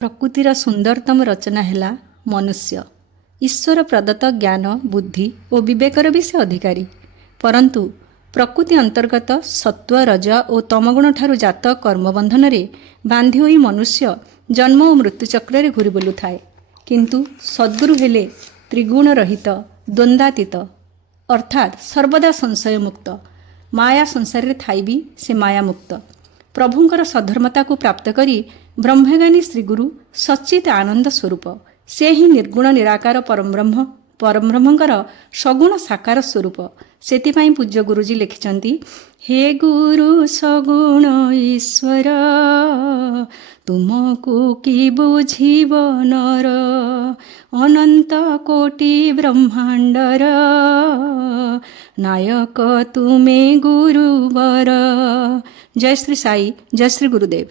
ପ୍ରକୃତିର ସୁନ୍ଦରତମ ରଚନା ହେଲା ମନୁଷ୍ୟ। ଈଶ୍ୱର ପ୍ରଦତ୍ତ ଜ୍ଞାନ, ବୁଦ୍ଧି ଓ ବିବେକର ବି ସେ ଅଧିକାରୀ। ପରନ୍ତୁ ପ୍ରକୃତି ଅନ୍ତର୍ଗତ ସତ୍ତ୍ୱ, ରଜ ଓ ତମଗୁଣଠାରୁ ଜାତ କର୍ମବନ୍ଧନରେ ବାନ୍ଧି ହୋଇ ମନୁଷ୍ୟ ଜନ୍ମ ଓ ମୃତ୍ୟୁ ଚକ୍ରରେ ଘୁରି ବୁଲୁଥାଏ। କିନ୍ତୁ ସଦ୍ଗୁରୁ ହେଲେ ତ୍ରିଗୁଣ ରହିତ, ଦ୍ୱନ୍ଦ୍ୱାତୀତ, ଅର୍ଥାତ୍ ସର୍ବଦା ସଂଶୟମୁକ୍ତ। ମାୟା ସଂସାରରେ ଥାଇ ବି ସେ ମାୟାମୁକ୍ତ। ପ୍ରଭୁଙ୍କର ସଧର୍ମତାକୁ ପ୍ରାପ୍ତ କରି ବ୍ରହ୍ମଜ୍ଞାନୀ ଶ୍ରୀଗୁରୁ ସଚ୍ଚିତ ଆନନ୍ଦ ସ୍ୱରୂପ। ସେ ହିଁ ନିର୍ଗୁଣ ନିରାକାର ପରବ୍ରହ୍ମଙ୍କର ସଗୁଣ ସାକାର ସ୍ୱରୂପ। ସେଥିପାଇଁ ପୂଜ୍ୟ ଗୁରୁଜୀ ଲେଖିଛନ୍ତି, ହେ ଗୁରୁ ସଗୁଣ ଈଶ୍ୱର, ତୁମକୁ କି ବୁଝିବ ନର, ଅନନ୍ତ କୋଟି ବ୍ରହ୍ମାଣ୍ଡର ନାୟକ ତୁମେ ଗୁରୁବର। ଜୟ ଶ୍ରୀ ସାଇ, ଜୟ ଶ୍ରୀ ଗୁରୁଦେବ।